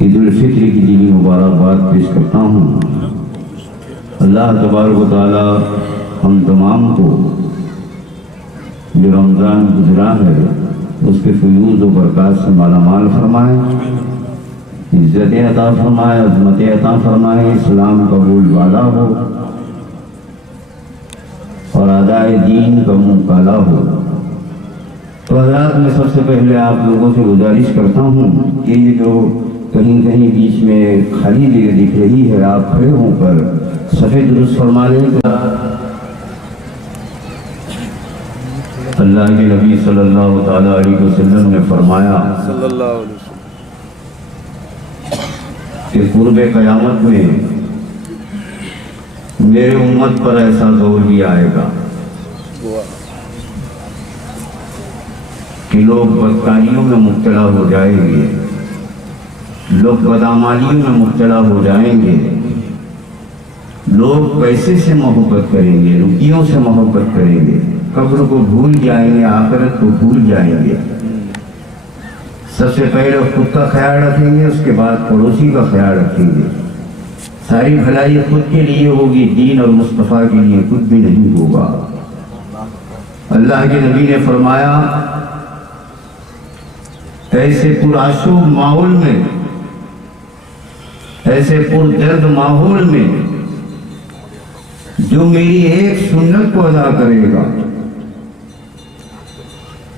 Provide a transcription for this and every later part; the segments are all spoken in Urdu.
عید الفطر کی دینی مبارکباد پیش کرتا ہوں۔ اللہ تبارک و تعالی ہم تمام کو جو رمضان گزرا ہے اس کے فیوز و برکات سے مالا مال فرمائے، عزت عطا فرمائے، عظمت عطا فرمائے، اسلام قبول والا ہو اور ادائے دین کا منہ کالا ہو۔ تو حضرات میں سب سے پہلے آپ لوگوں سے گزارش کرتا ہوں کہ یہ جو کہیں کہیں بیچ میں خالی جگہ دکھ رہی ہے، آپ کھڑے ہو کر صفحے درست فرما لیں۔ اللہ کے نبی صلی اللہ تعالیٰ علیہ وسلم نے فرمایا کہ قرب قیامت میں میرے امت پر ایسا دور بھی آئے گا کہ لوگ بدکاریوں میں مبتلا ہو جائیں گے، لوگ بدعمالیوں میں مبتلا ہو جائیں گے، لوگ پیسے سے محبت کریں گے، روپیوں سے محبت کریں گے، قبر کو بھول جائیں گے، آخرت کو بھول جائیں گے۔ سب سے پہلے خود کا خیال رکھیں گے، اس کے بعد پڑوسی کا خیال رکھیں گے۔ ساری بھلائی خود کے لیے ہوگی، دین اور مصطفیٰ کے لیے کچھ بھی نہیں ہوگا۔ اللہ کے نبی نے فرمایا ایسے پرآشوب ماحول میں، ایسے پردرد ماحول میں جو میری ایک سنت کو ادا کرے گا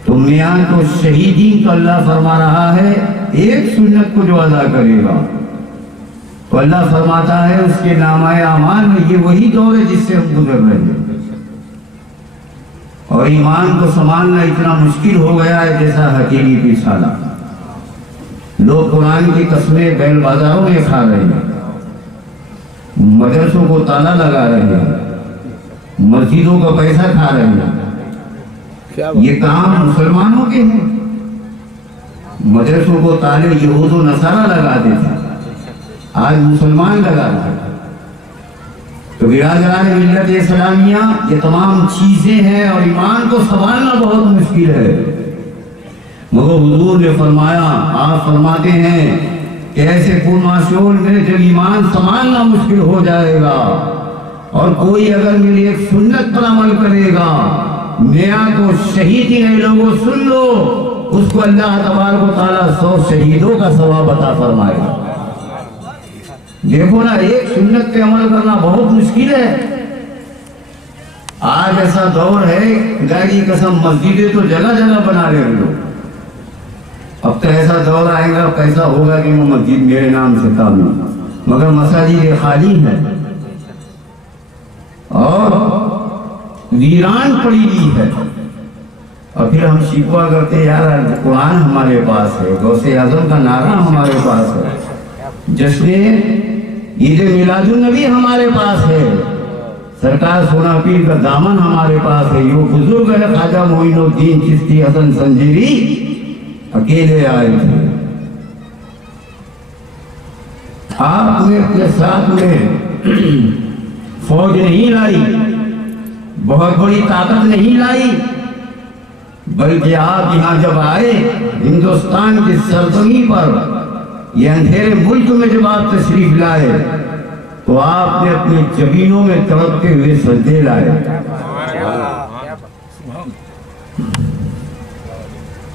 تو میاں تو شہیدین کا اللہ فرما رہا ہے، ایک سنت کو جو ادا کرے گا تو اللہ فرماتا ہے اس کے نامہ اعمال میں یہ وہی دور ہے جس سے ہم گزر رہے ہیں۔ اور ایمان کو سنبھالنا اتنا مشکل ہو گیا ہے جیسا ہتھیلی پیچھانا۔ لوگ قرآن کی قسمیں بیل بازاروں میں کھا رہے ہیں، مدرسوں کو تالا لگا رہے ہیں، مسجدوں کا پیسہ کھا رہے ہیں۔ یہ کام مسلمانوں کے ہیں۔ مدرسوں کو تالے یہود و نصارہ لگاتے تھے، آج مسلمان لگا رہے ہیں۔ تو برادران ملت اسلامیہ، یہ تمام چیزیں ہیں اور ایمان کو سنبھالنا بہت مشکل ہے۔ مگر حضور نے فرمایا، آپ فرماتے ہیں کہ ایسے پرماشول میں جب ایمان سنبھالنا مشکل ہو جائے گا اور کوئی اگر میری ایک سنت پر عمل کرے گا، میاں تو شہید ہی نہیں، لوگوں سن لو، اس کو اللہ تبارک و تعالیٰ 100 شہیدوں کا ثواب عطا فرمائے گا۔ دیکھو نا، ایک سنت پہ عمل کرنا بہت مشکل ہے۔ آج ایسا دور ہے، خدا کی قسم مسجدیں تو جگہ جگہ بنا رہے لوگ۔ اب تو ایسا دور آئے گا، کیسا ہوگا کہ وہ مسجد میرے نام سے تعمیر، مگر مساجد خالی ہیں اور ویران پڑی ہوئی ہے۔ اور پھر ہم شکوہ کرتے یار قرآن ہمارے پاس ہے، غوث اعظم کا نعرہ ہمارے پاس ہے، جشن عید میلاد النبی ہمارے پاس ہے، سرکار سونا پیر کا دامن ہمارے پاس ہے۔ یہ بزرگ ہے خواجہ معین الدین چشتی حسن سنجیری، اکیلے آئے تھے۔ آپ نے اپنے ساتھ میں فوج نہیں لائی، بہت بڑی طاقت نہیں لائی، بلکہ آپ یہاں جب آئے ہندوستان کی سرزمین پر، یہ اندھیرے ملک میں جب آپ تشریف لائے تو آپ نے اپنی جبینوں میں تڑپتے ہوئے سجدے لائے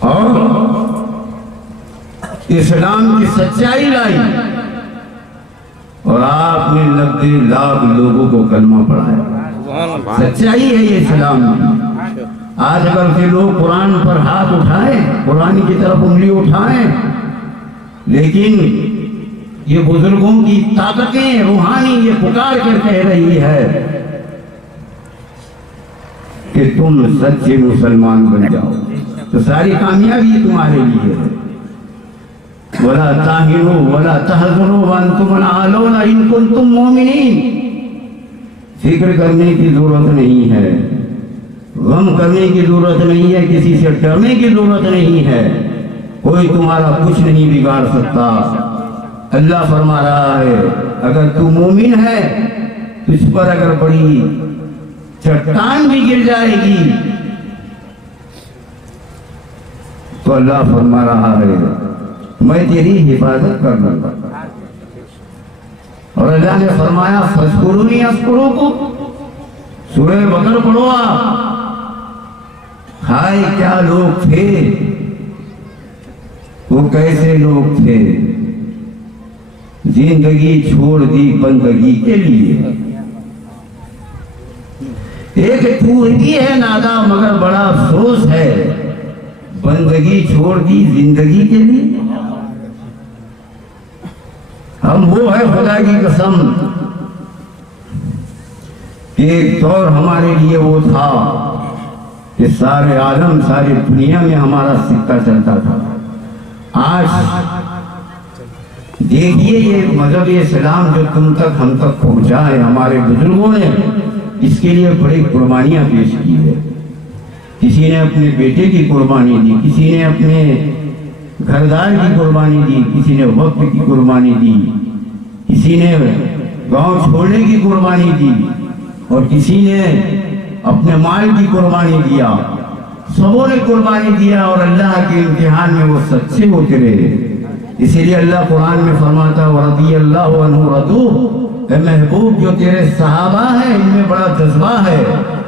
اور اسلام کی سچائی لائی، اور آپ نے 90 لاکھ لوگوں کو کلمہ پڑھایا۔ سچائی ہے یہ اسلام کی۔ آج اگر کے لوگ قرآن پر ہاتھ اٹھائیں، قرآن کی طرف انگلی اٹھائیں، لیکن یہ بزرگوں کی طاقتیں روحانی یہ پکار کر کہہ رہی ہے کہ تم سچے مسلمان بن جاؤ تو ساری کامیابی تمہارے لیے ہے۔ وَلَا تَهِنُوا وَلَا تَحْزَنُوا وَأَنْتُمُ الْأَعْلَوْنَ إِن كُنتُم مُؤْمِنِينَ۔ فکر کرنے کی ضرورت نہیں ہے، غم کرنے کی ضرورت نہیں ہے، کسی سے ڈرنے کی ضرورت نہیں ہے، کوئی تمہارا کچھ نہیں بگاڑ سکتا۔ اللہ فرما رہا ہے اگر تو مومن ہے، تجھ پر اگر بڑی چٹان بھی گر جائے گی تو اللہ فرما رہا ہے میں تیری حفاظت کر لوں گا۔ اور اللہ نے فرمایا فاذکرونی اذکرکم، سورہ بقرہ پڑھو آپ۔ ہائے کیا لوگ تھے وہ، کیسے لوگ تھے، زندگی چھوڑ دی بندگی کے لیے۔ ایک توحیدی ہے نادا مگر بڑا افسوس ہے، بندگی چھوڑ دی زندگی کے لیے۔ ہم وہ ہے خدا کی قسم کہ ایک دور ہمارے لیے وہ تھا کہ سارے عالم ساری دنیا میں ہمارا سکہ چلتا تھا۔ آج دیکھیے یہ مذہب اسلام جو تم تک ہم تک پہنچا ہے، ہمارے بزرگوں نے اس کے لیے بڑی قربانیاں پیش کی ہے۔ کسی نے اپنے بیٹے کی قربانی دی، کسی نے اپنے گھردار کی قربانی دی، کسی نے وقت کی قربانی دی، کسی نے گاؤں چھوڑنے کی قربانی دی، اور کسی نے اپنے مال کی قربانی دیا۔ سبوں نے قربانی دیا اور اللہ کے امتحان میں وہ سچے اترے۔ اسی لیے اللہ قرآن میں فرماتا وَرَضِيَ اللَّهُ عَنْهُ رَضُوهُ، اے محبوب جو تیرے صحابہ ہیں ان میں بڑا جذبہ ہے،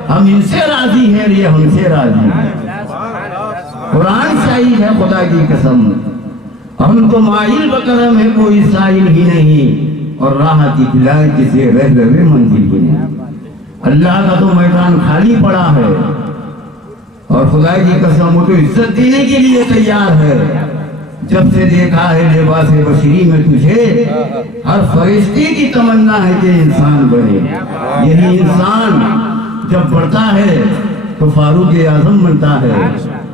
ہم ان سے راضی ہیں اور یہ ہم سے راضی ہیں۔ قرآن شاہد ہے خدا کی قسم، ہم تو مائل بکرم ہے کوئی سائل ہی نہیں، اور راہ دکھلائے جسے رہ رہے منزل ہی نہیں۔ اللہ کا تو میدان خالی پڑا ہے، اور خدا کی قسم وہ تو عزت دینے کے لیے تیار ہے۔ جب سے دیکھا ہے لباس بشری میں تجھے، ہر فرشتے کی تمنا ہے کہ انسان بنے۔ یہی انسان جب بڑھتا ہے تو فاروق اعظم بنتا ہے،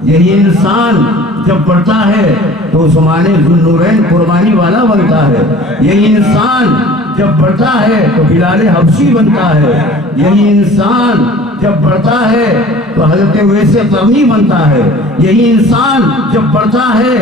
یہی انسان جب بڑھتا ہے تو عثمان ذو النورین قربانی والا بنتا ہے، یہی انسان جب بڑھتا ہے تو بلال حبشی بنتا ہے، یہی انسان جب بڑھتا ہے تو حضرت اویس قرنی بنتا ہے، یہی انسان جب بڑھتا ہے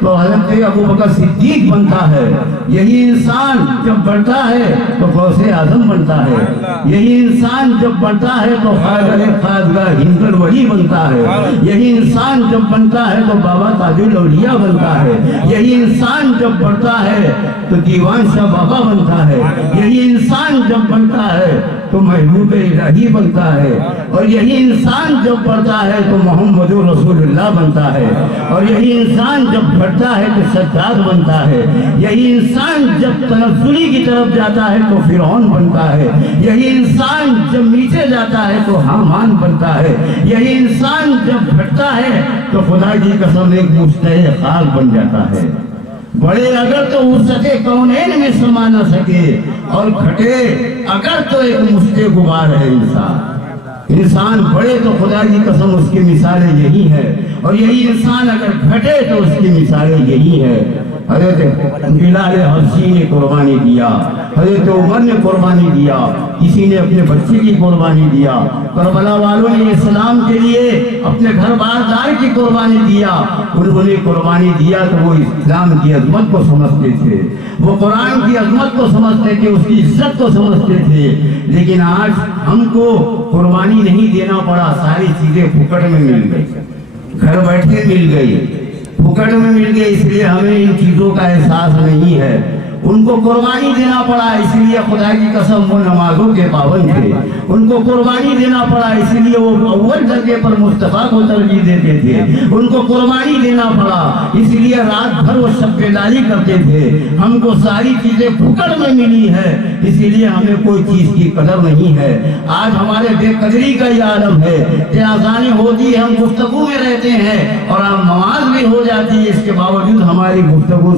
تو حضرت ابوبکر صدیق بنتا ہے، یہی انسان جب بڑھتا ہے تو غوث اعظم بنتا ہے، یہی انسان جب بڑھتا ہے تو خواجہ ہندل ولی بنتا ہے، یہی انسان جب بنتا ہے تو بابا تاج الاولیاء بنتا ہے، یہی انسان جب بڑھتا ہے تو دیوان شاہ بابا بنتا ہے، یہی انسان جب بنتا ہے تو محبوب الہی بنتا ہے، اور یہی انسان جب بڑھتا ہے تو محمد رسول اللہ بنتا ہے، اور یہی انسان جب بڑھتا ہے تو سجاد بنتا ہے، یہی انسان جب تنزلی کی طرف جاتا ہے تو فرعون بنتا ہے، یہی انسان جب نیچے جاتا ہے تو حامان بنتا ہے، یہی انسان جب بڑھتا ہے تو خدا کی قسم ایک مستحق خاک بن جاتا ہے۔ بڑے اگر تو وسعت کونین میں سما نہ سکے، اور گھٹے اگر تو ایک مشت غبار ہے انسان بڑے تو خدا کی قسم اس کی مثالیں یہی ہے، اور یہی انسان اگر گھٹے تو اس کی مثالیں یہی ہے۔ حضرت بلال حبشی نے قربانی دیا، حضرت عمر نے قربانی دیا، کسی نے اپنے بچے کی قربانی دیا، کربلا والوں نے اسلام کے لیے اپنے گھر بار کی قربانی دیا۔ انہوں نے قربانی دیا تو وہ اسلام کی عظمت کو سمجھتے تھے، وہ قرآن کی عظمت کو سمجھتے تھے، اس کی عزت کو سمجھتے تھے۔ لیکن آج ہم کو قربانی نہیں دینا پڑا، ساری چیزیں پھوکٹ میں مل گئی، گھر بیٹھے مل گئی، پھوکٹ میں مل گئی، اس لیے ہمیں ان چیزوں کا احساس نہیں ہے۔ ان کو قربانی دینا پڑا، اس لیے خدا کی قسم وہ نمازوں کے پابند تھے، ان کو قربانی دینا پڑا، اس لیے وہ اول درجے پر مصطفیٰ کو ترجیح دیتے تھے، ان کو قربانی دینا پڑا، اس لیے رات بھر وہ شب بیداری کرتے تھے۔ ہم کو ساری چیزیں پھوکٹ میں ملی ہے، اسی لیے ہمیں کوئی چیز کی قدر نہیں ہے۔ آج ہمارے بے قدری کا یہ عالم ہے کہ اذانیں ہوتی ہے، ہم گفتگو میں رہتے ہیں اور ہم نماز بھی ہو جاتی ہے، اس کے باوجود ہماری گفتگو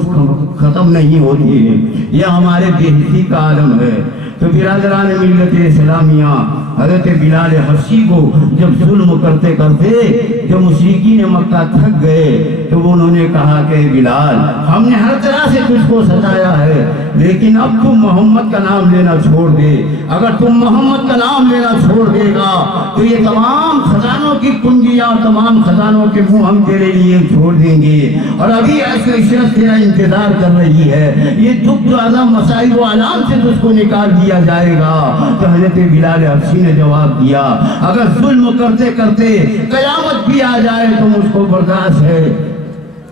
ختم نہیں ہوتی ہے۔ یہ ہمارے بے حسی کا عالم ہے۔ تو برادران ملت اسلامیہ، حضرت بلال حبشی کو جب ظلم کرتے کرتے جب مشرکین مکہ تھک گئے تو انہوں نے کہا کہ بلال، ہم نے ہر طرح سے تجھ کو ستایا ہے، لیکن اب تم محمد کا نام لینا چھوڑ دے۔ اگر تم محمد کا نام لینا چھوڑ دے گا تو یہ تمام خزانوں کی کنجیاں، تمام خزانوں کے منہ ہم تیرے لیے چھوڑ دیں گے، اور ابھی ایسے عشرت تیرا انتظار کر رہی ہے، یہ دکھ عظم مسائب و علام سے تجھ کو نکال دیا جائے گا۔ تو حضرت بلال حبشی نے جواب دیا، اگر ظلم کرتے کرتے قیامت بھی آ جائے تو مجھ کو برداشت ہے،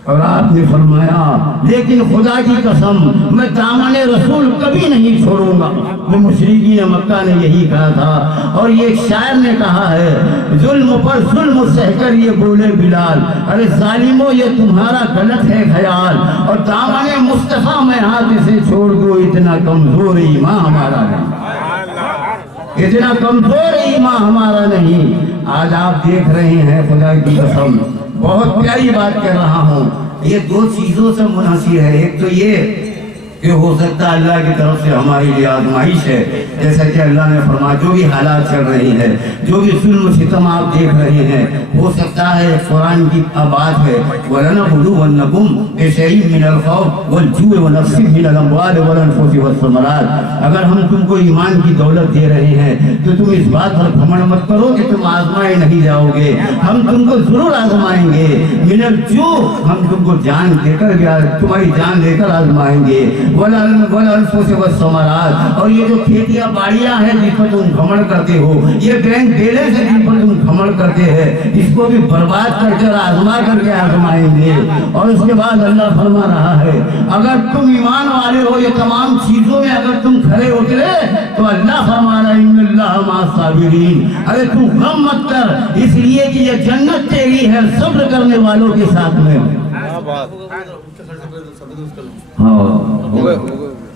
اور آپ نے فرمایا لیکن خدا کی قسم میں دامن رسول کبھی نہیں چھوڑوں گا. وہ مشرکین مکہ نے یہی کہا تھا. اور یہ ایک شاعر نے کہا ہے ظلم پر ظلم سہ کر یہ بولے بلال ارے ظالمو یہ تمہارا غلط ہے خیال. اور دامن مصطفیٰ میں ہاتھ سے چھوڑ دو اتنا کمزور ایمان ہمارا نہیں, اتنا کمزور ایمان ہمارا نہیں. آج آپ دیکھ رہے ہیں خدا کی قسم بہت پیاری بات کہہ رہا ہوں. یہ دو چیزوں سے منحصر ہے. ایک تو یہ کہ ہو سکتا ہے اللہ کی طرف سے ہمارے لیے آزمائش ہے, جیسا کہ اللہ نے فرمایا جو بھی حالات چل رہی ہیں, جو بھی ظلم و ستم آپ دیکھ رہے ہیں, ہو سکتا ہے قرآن کی بات ہے وَلَنَبْلُوَنَّكُمْ بِشَيْءٍ مِّنَ الْخَوْفِ وَالْجُوعِ وَنَقْصٍ مِّنَ الْأَمْوَالِ وَالْأَنفُسِ وَالثَّمَرَاتِ. اگر ہم تم کو ایمان کی دولت دے رہے ہیں تو تم اس بات پر گھمنڈ مت کرو کہ تم آزمائے نہیں جاؤ گے. ہم تم کو ضرور آزمائیں گے. مِنَ الْجُوعِ ہم تم کو جان دے کر تمہاری جان دے کر آزمائیں گے. وَالْأَنفُسِ وَالثَّمَرَاتِ اور یہ جو کھیتیاں باڑیاں ہیں جس پر تم گھمنڈ کرتے ہو, یہ بینک بیلنس ہے جن پر تم گھمنڈ کرتے ہیں, اس کو بھی برباد کر کے آزما کر کے آزمائیں گے. اور اس کے بعد اللہ فرما رہا ہے اگر تم ایمان والے ہو یہ تمام چیزوں میں اگر تم کھڑے اترے تو اللہ فرما رہا ہے ان اللہ مع الصابرین. ارے تم غم مت کر اس لیے کہ یہ جنت تیری ہے صبر کرنے والوں کے ساتھ میں.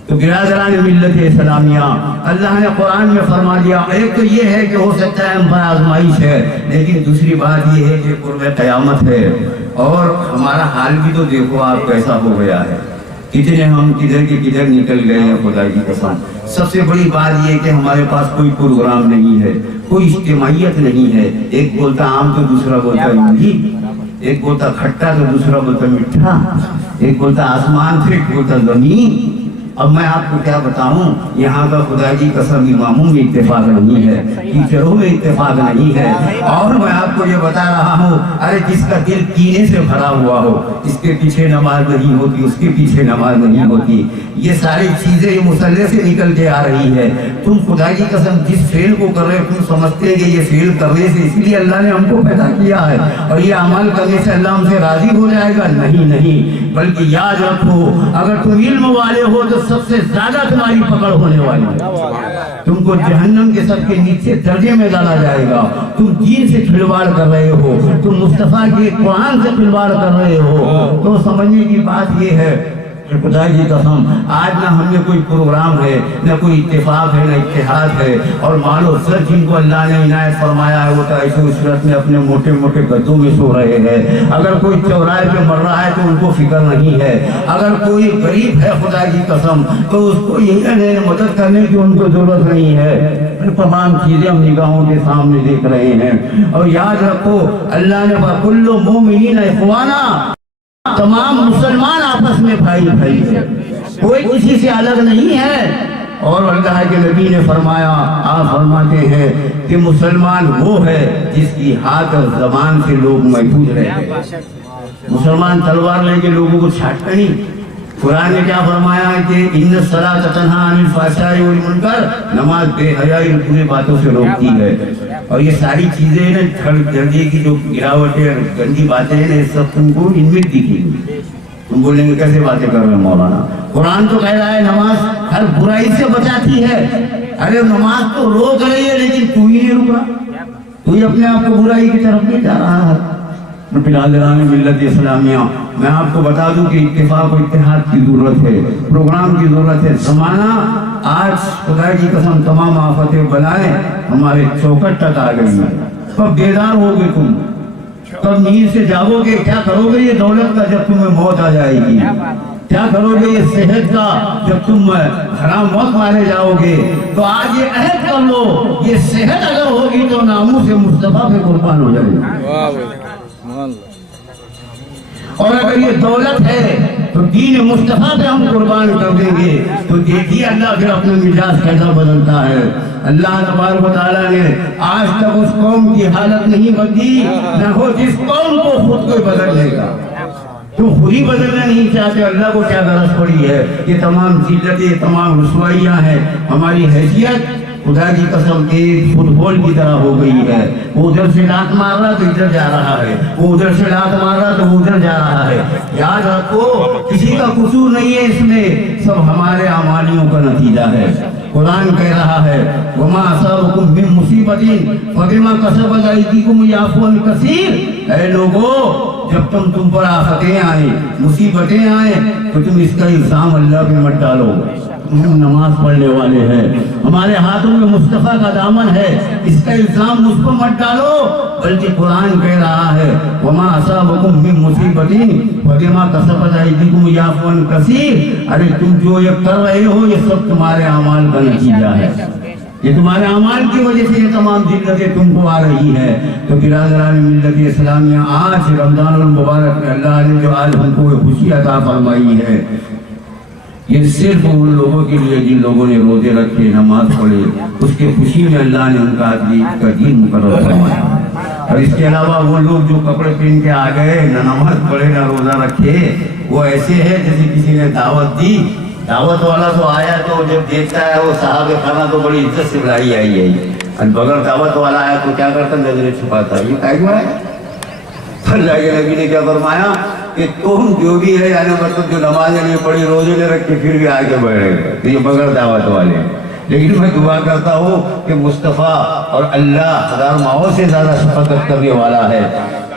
تو برادران ملت اسلامیہ اللہ نے قرآن میں فرما دیا ایک تو یہ ہے کہ ہو سکتا ہے ہم پر آزمائش ہے, لیکن دوسری بات یہ ہے کہ قرب قیامت ہے. اور ہمارا حال بھی تو دیکھو آپ کیسا ہو گیا ہے, کتنے ہم کدھر کے کدھر نکل گئے ہیں خدا کی قسم. سب سے بڑی بات یہ کہ ہمارے پاس کوئی پروگرام نہیں ہے, کوئی اجتماعیت نہیں ہے. ایک بولتا آم تو دوسرا بولتا املی, ایک بولتا کھٹا تو دوسرا بولتا میٹھا, ایک بولتا آسمان سے ایک بولتا زمین. اب میں آپ کو کیا بتاؤں, یہاں کا خدا کی قسم اماموں میں اتفاق نہیں ہے, ٹیچروں میں اتفاق نہیں ہے. اور میں آپ کو یہ بتا رہا ہوں ارے جس کا دل کینے سے بھرا ہوا ہو اس کے پیچھے نماز نہیں ہوتی, اس کے پیچھے نماز نہیں ہوتی. یہ ساری چیزیں یہ مسلح سے نکل کے آ رہی ہے. تم خدا کی قسم جس فعل کو کر رہے تم سمجھتے کہ یہ فعل کرنے سے اس لیے اللہ نے ہم کو پیدا کیا ہے اور یہ عمل کرنے سے اللہ ہم سے راضی ہو جائے گا, نہیں نہیں. بلکہ یاد رکھو اگر تم علم والے ہو تو سب سے زیادہ تمہاری پکڑ ہونے والی ہے. تم کو جہنم کے سب کے نیچے درجے میں ڈالا جائے گا. تم دین سے کھلواڑ کر رہے ہو, تم مصطفیٰ کے قرآن سے کھلواڑ کر رہے ہو. تو سمجھنے کی بات یہ ہے کہ خدا کی قسم آج نہ ہم نے کوئی پروگرام ہے, نہ کوئی اتفاق ہے, نہ اتحاد ہے. اور مانو سر جن کو اللہ نے عنایت فرمایا ہے وہ تو ایسے صورت میں اپنے موٹے موٹے گدوں میں سو رہے ہیں. اگر کوئی چوراہے پہ مر رہا ہے تو ان کو فکر نہیں ہے. اگر کوئی غریب ہے خدا کی قسم تو اس کو یہ مدد کرنے کی ان کو ضرورت نہیں ہے. تمام چیزیں ہم نگاہوں کے سامنے دیکھ رہے ہیں. اور یاد رکھو اللہ نے کل مومنین اخوانا, تمام مسلمان آپس میں بھائی بھائی ہے, کوئی کسی سے الگ نہیں ہے. اور اللہ کے نبی نے فرمایا, آپ فرماتے ہیں کہ مسلمان وہ ہے جس کی ہاتھ اور زبان سے لوگ محفوظ رہتے ہیں. مسلمان تلوار لے کے لوگوں کو چھاٹتا نہیں. قرآن نے کیا فرمایا ہے کہ ان الصلاۃ تنہی عن الفحشاء والمنکر, نماز بے حیائی اور بری باتوں سے روکتی ہے. اور یہ ساری چیزیں نا تھرڈ درجے کی جو گراوٹیں گندی باتیں ہیں سب تم کو ان میں دکھیں گی. تم بولیں گے کیسے باتیں کر رہے ہیں مولانا, قرآن تو کہہ رہا ہے نماز ہر برائی سے بچاتی ہے. ارے نماز تو روک رہی ہے لیکن تو ہی نہیں رک رہا, تو ہی اپنے آپ کو برائی کی طرف لے جا رہا ہے. برادران ملت اسلامیہ میں آپ کو بتا دوں کہ اتفاق و اتحاد کی ضرورت ہے, پروگرام کی ضرورت ہے. زمانہ آج خدا کی قسم تمام آفتیں بلائیں ہمارے چوکٹ تک آ گئی ہیں. کب بیدار ہوگے تم, کب نیند سے جاگو گے, کیا کرو گے یہ دولت کا جب تمہیں موت آ جائے گی, کیا کرو گے یہ صحت کا جب تم حرام موت مارے جاؤ گے. تو آج یہ عہد کر لو, یہ صحت اگر ہوگی تو ناموس مصطفیٰ پہ قربان ہو جائے گی. اور اگر یہ دولت ہے تو دین مصطفیٰ پہ ہم قربان کر دیں گے. تو دیکھیے اللہ پھر اپنا مزاج کیسا بدلتا ہے. اللہ تبارک و تعالیٰ نے آج تک اس قوم کی حالت نہیں بدلی نہ ہو جس قوم کو خود کو بدل لے گا. تو خود ہی بدلنا نہیں چاہتے, اللہ کو کیا غرض پڑی ہے. یہ تمام ذلتیں, تمام رسوائیاں ہیں. ہماری حیثیت خدا کی قسم ایک فٹ بال کی طرح ہو گئی ہے. وہ ادھر سے لات مار رہا تو ادھر جا رہا ہے، وہ ادھر سے لات مار رہا تو وہ ادھر جا رہا ہے۔ یاد رکھو کسی کا قصور نہیں ہے اس میں، سب ہمارے اعمالیوں کا نتیجہ ہے۔ قرآن کہہ رہا ہے وما اصابکم من مصیبت فبما کسبت ایدیکم یعفو عن کثیر، اے لوگو جب تم پر آفتیں آئیں، مصیبتیں آئیں تو تم اس کا الزام اللہ پہ مت ڈالو۔ ہم نماز پڑھنے والے ہیں، ہمارے ہاتھوں میں مصطفیٰ کا دامن ہے، اس کا الزام مجھ پر مت ڈالو، بلکہ قرآن کہہ رہا ہے وما اصابکم من مصیبت فبما کسبت ایدیکم یعفو عن کثیر، ارے تم جو یہ کر رہے ہو یہ سب تمہارے اعمال کا نتیجہ ہے، یہ تمہارے اعمال کی وجہ سے یہ تمام ذلتیں تم کو آ رہی ہے۔ تو برادران ملت اسلامیہ، آج رمضان المبارک میں اللہ نے جو آج ہم کو خوشی عطا فرمائی ہے، یہ صرف ان لوگوں کے لیے جن لوگوں نے روزے رکھے، نماز پڑھے، اس کے خوشی میں اللہ نے ان کا دین مقرر فرمایا۔ اور اس کے علاوہ وہ لوگ جو کپڑے پہن کے آ گئے، نہ نماز پڑھے نہ روزہ رکھے، وہ ایسے ہے جیسے کسی نے دعوت دی، دعوت والا تو آیا تو جب دیکھتا ہے وہ صاحب خانہ تو بڑی عزت سے بلائی آئی ہے، اور بغیر دعوت والا آیا تو کیا کرتا، نظریں چھپاتا، یہ کیا ہوا ہے؟ اللہ کے نبی نے کیا فرمایا کہ تم جو بھی ہے، یعنی مطلب جو نمازیں نہیں پڑھی، روزے نہیں رکھے، پھر بھی آگے بڑھ رہے، تو یہ بغیر دعوت والے۔ لیکن میں دعا کرتا ہوں کہ مصطفیٰ اور اللہ ہزار ماہوں سے زیادہ شفقت کرنے والا ہے،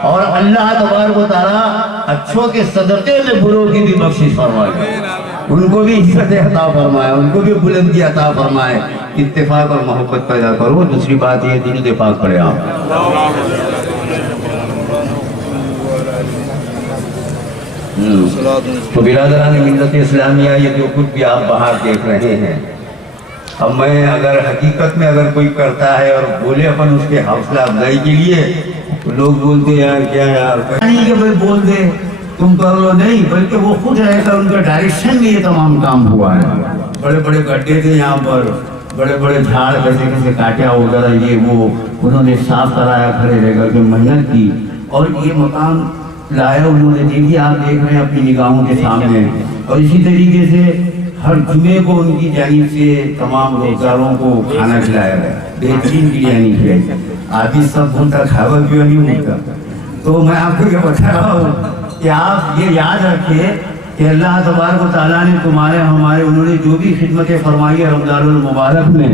اور اللہ تبارک و تعالیٰ اچھوں کے صدقے میں بروں کی بھی بخشش فرمائے، ان کو بھی عزت عطا فرمائے، ان کو بھی بلندی عطا فرمائے۔ اتفاق اور محبت پیدا کرو۔ دوسری بات یہ دل اتفاق پڑے آپ۔ تو برادران ملت اسلامیہ، یہ جو کچھ بھی آپ باہر دیکھ رہے ہیں، اب میں اگر حقیقت میں اگر کوئی کرتا ہے اور بولے اپن اس کے حوصلہ افزائی کے لیے، تو لوگ بولتے ہیں یار کیا یار، نہیں کہ بھائی بول دے تم کر لو، نہیں، بلکہ وہ خود رہ کر ان کا ڈائریکشن میں یہ تمام کام ہوا ہے۔ بڑے بڑے گڈھے تھے یہاں پر، بڑے بڑے جھاڑ کیسے کیسے کاٹیا وغیرہ، یہ وہ انہوں نے صاف کرایا، کھڑے رہ کر کے محنت کی، اور یہ مقام لایا انہوں نے، دیکھی آپ دیکھ رہے ہیں اپنی نگاہوں کے سامنے۔ اور اسی طریقے سے ہر جمعے کو ان کی جانب سے تمام روزداروں کو کھانا کھلایا گیا، بہترین بریانی کھلائی۔ آدمی سب بھولتا، کھاوا پیوا نہیں ہوتا۔ تو میں آپ کو یہ بتا رہا ہوں کہ آپ یہ یاد رکھیں کہ اللہ تبارک و تعالیٰ نے تمہارے ہمارے انہوں نے جو بھی خدمتیں فرمائی ہے رمضان المبارک میں،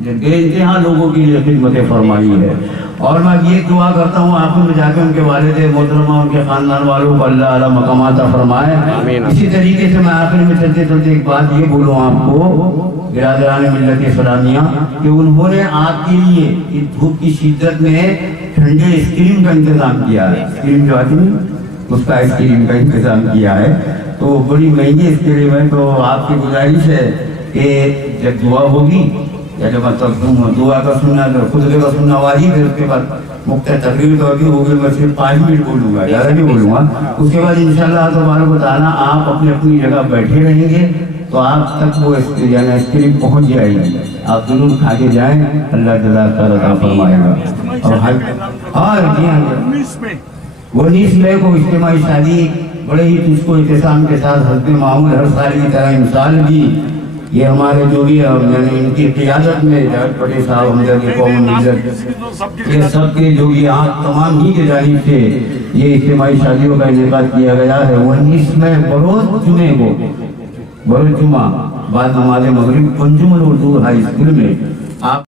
بے انتہا لوگوں کے لیے خدمتیں فرمائی ہے۔ اور میں یہ دعا کرتا ہوں آپ میں جا کے ان کے والد محترمہ، ان کے خاندان والوں کو اللہ اعلیٰ مقامات فرمائے۔ اسی طریقے سے میں آخر میں چلتے چلتے ایک بات یہ بولوں آپ کو برادران ملت اسلامیہ، کہ انہوں نے آپ کے لیے اس دھوپ کی شدت میں ٹھنڈے آئس کریم کا انتظام کیا ہے، آئس کریم جو آتی ہے اس کا آئس کریم کا انتظام کیا ہے، تو بڑی مہنگی آئس کریم ہے۔ تو آپ کی گزارش ہے کہ جب دعا ہوگی یا جب دعا کا سننا، خطبے کا سننا واجب ہے، اس کے بعد مختلف تقریر تو ابھی ہوگی، میں صرف 5 منٹ بولوں گا، زیادہ نہیں بولوں گا۔ اس کے بعد انشاءاللہ تبارک و تعالیٰ آپ اپنی اپنی جگہ بیٹھے رہیں گے تو آپ تک وہ یعنی آئس کریم پہنچ جائے گی، آپ ضرور کھا کے جائیں، اللہ جزاک خیر عطا فرمائے گا۔ اور جی ہاں، 19 مئی کو اجتماعی شادی بڑے ہی اس کو احترام کے ساتھ حسب معمول ہر سال کی طرح انسال بھی، یہ ہمارے جو بھی یعنی ان کی قیادت میں جاوید پٹیل صاحب، ہمدردی قوم ملت، یہ سب کے جو یہ تمام ہی کی جانب سے یہ اجتماعی شادیوں کا انعقاد کیا گیا ہے 19 میں بروز جمعے کو، بروز جمعہ بعد نماز مغرب انجمن اردو ہائی اسکول میں۔ آپ